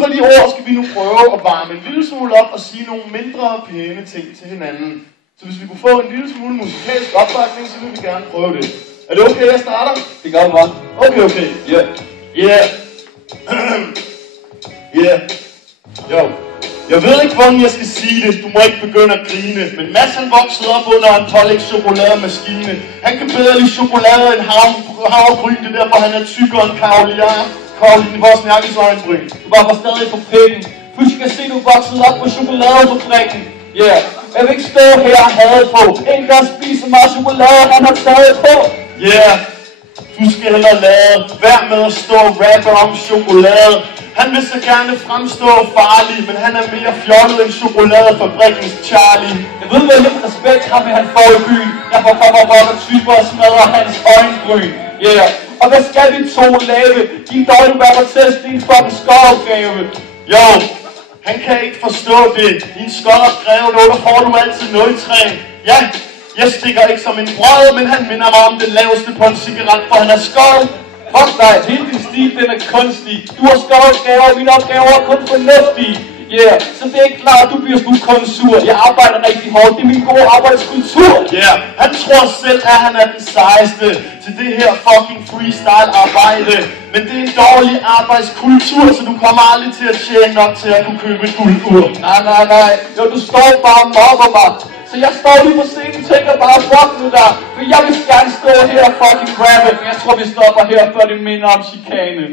fra de ord skal vi nu prøve at varme en lille smule op og sige nogle mindre pæne ting til hinanden. Så hvis vi kunne få en lille smule musikalsk opbakning, så vil vi gerne prøve det. Er det okay, jeg starter? Det gør du godt. Okay. Yeah. Jo. Jeg ved ikke, hvordan jeg skal sige det. Du må ikke begynde at grine. Men Mads han voksede op under en pålæg chokolademaskine. Han kan bedre lide chokolade end havregryn. Det er derfor, han er tykkere end Karoline Wozniakkis øjenbryn. Du var bare stadig på pikken. Husk at se, du voksede op på chokoladefabrikken. Yeah. Jeg vil ikke stå her og hade på. En der spiser meget chokolade, han har taget på. Yeah. Du skal hellere lade være med at stå og rappe om chokolade. Han vil så gerne fremstå farlig, men han er mere fjollet end chokoladefabrikkens Charlie. Jeg ved, hvor lidt respekt ham han får i byen. Derfor kommer rocker-typer og smadrer hans øjenbryn. Yeah. Og hvad skal vi to lave? Din dårlige rapper-test, din fucking skovopgave. Jo, han kan ikke forstå det. Din skovopgave, der får du altid 0,3. Ja, jeg stikker ikke som en brød, men han minder mig om det laveste på en cigaret, for han er skål. Fuck dig, hele din stil, den er kunstig. Du har skovopgaver, og mine opgaver er kun fornuftige. Yeah, så det er ikke klart, du bliver sgu kun sur. Jeg arbejder rigtig hårdt, det er min gode arbejdskultur. Yeah, han tror selv, at han er den sejeste til det her fucking freestyle arbejde. Men det er en dårlig arbejdskultur, så du kommer aldrig til at tjene nok til at kunne købe et guldur. Nej. Jo, du står bare og mobber mig. Så jeg står lige på scenen og tænker bare, fuck nu der. For jeg vil gerne stå her og fucking rappe. Men jeg tror, vi stopper her, før det minder om chikane.